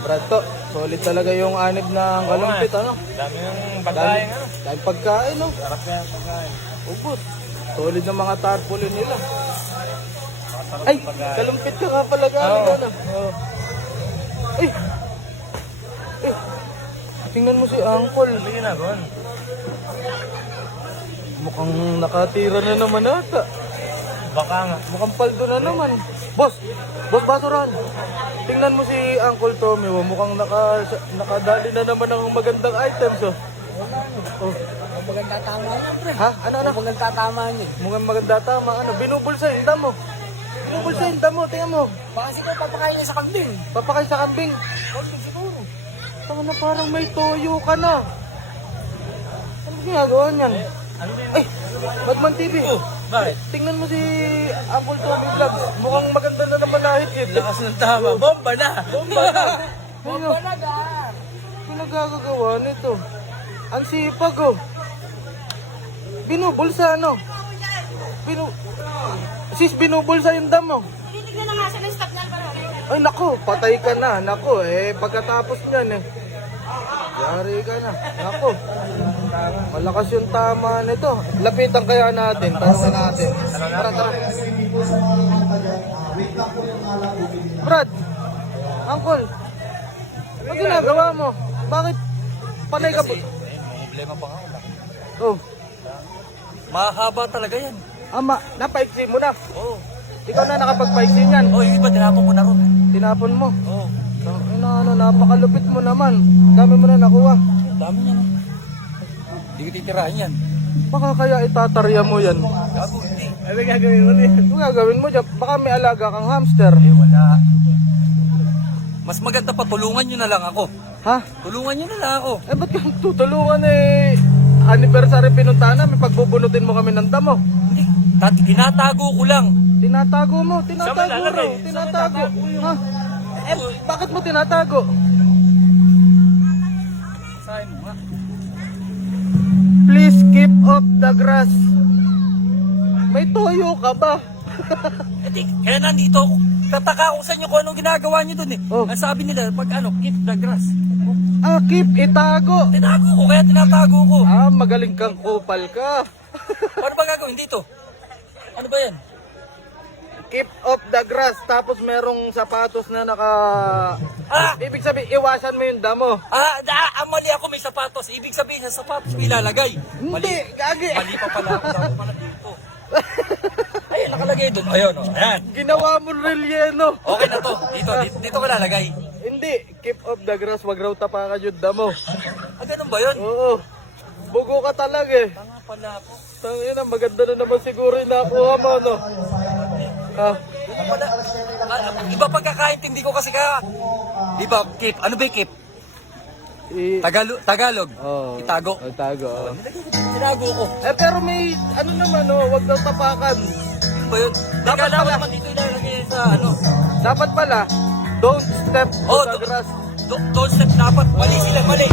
Brad, to, solid talaga yung anib ng kalumpit, ano? Dami yung pagkain, ano? Dahil pagkain, no? Sarap na yung pagkain. Ubus. Solid ng mga tarpaulin nila. Masarap Ay, yung pagkain. kalumpit ka nga pala galing, Oo. ano? Ay! Ay! Tingnan mo si Uncle. Ano yung ginagawa? Mukhang nakatira na naman ata. Baka nga. Mukhang paldo na naman. Boss! Boss Basuran! Tingnan mo si Uncle Tommy. Oh. Mukhang nakadali na naman ng magandang items. Oh. Oh. Maganda tama ito, pre. Ha? Ano? Maganda tama niya. Mukhang maganda tama. Ano? Binubulsa yung damo. Binubulsa yung damo. Tingnan mo. Baka siguro papakain niya sa kambing. Papakain sa kambing. Kambing siguro. Tanga na parang may toyo ka na. Ano ginagawa niyan? Ay! Batman TV. Bakit? Tingnan mo si Uncle Tommy Vlogs. Mukhang maganda na naman lahit yun. Lakas ng tama. Bomba na! Bomba na! Ano? Talaga. Ano nagagagawa nito? Ang sipag oh. Binubulsa ano? Sis, binubulsa yung damo. Tinitignan na nga siya ng stop niyan para Ay nako, patay ka na. Nako, pagkatapos niyan yari ka na. Nako. Malakas yung tama nito. Lapitan kaya natin, tanongin natin. Tara, tara. Brad, Uncle, ano ginagawa mo? Bakit panay ka po? May problema pa nga wala. Oh, Mahaba talaga yan. ama, napaiksi mo na. Oo. Ikaw na nakapagpaiksi niyan. Oh, yung iba tinapon ko na ron. Tinapon mo. Oo. Napakalupit mo naman. Dami mo na nakuha. Dami niya na. Hindi ko titirahin yan. Baka kaya itatarya mo yan. Gago, hindi. Ano gagawin mo din? Ano gagawin mo dyan? Baka may alaga kang hamster. Eh, wala. Mas maganda pa, tulungan nyo na lang ako. Ha? Tulungan nyo na lang ako. Ba't kang tutulungan anniversary pinuntahan namin, pagbubunutin mo kami ng damo. Hindi. Tinatago ko lang. Tinatago mo, Saan tinatago malalagay? raw, Saan tinatago. matatago yun? Ha? Bakit mo tinatago? Sahin mo nga. Please keep off the grass. May toyo ka ba? Hindi, kaya nandito ako. Tataka ako sa inyo kung anong ginagawa nyo dun eh. Oh. Ang sabi nila, pag keep the grass. Keep, itago. Tinago ko, kaya tinatago ko. Magaling kang kupal ka. Paano ba gagawin dito? Ano ba yan? Keep off the grass, tapos merong sapatos na Ibig sabihin, iwasan mo yung damo. Mali ako, may sapatos. Ibig sabihin, sa sapatos may ilalagay. Hindi, gagi. Mali pa pala ako. Dapat pala dito. Ayun, nakalagay doon. Ayun, oh. Ayan. Ginawa mo relyeno. Okay na to. Dito ko lalagay. Hindi, keep off the grass, wag raw tapakan yung damo. Ganun ba yun? Oo. Bugo ka talaga eh. Tanga pala ako. Tangina, maganda na naman siguro yung nakuha mo, no? Buko pala. Iba pagkakaintindi ko kasi ka. Di ba, keep? Ano ba yung keep? Tagalog. Oh, Itago. Itago. Oh. Tinago ko. Pero may, ano naman, no? Wag daw tapakan. Ano ba yun? Dapat Dapat pala. naman dito ilalagay sa ano. Dapat pala, don't step Oh, on the grass. Don't step dapat. Mali sila, mali.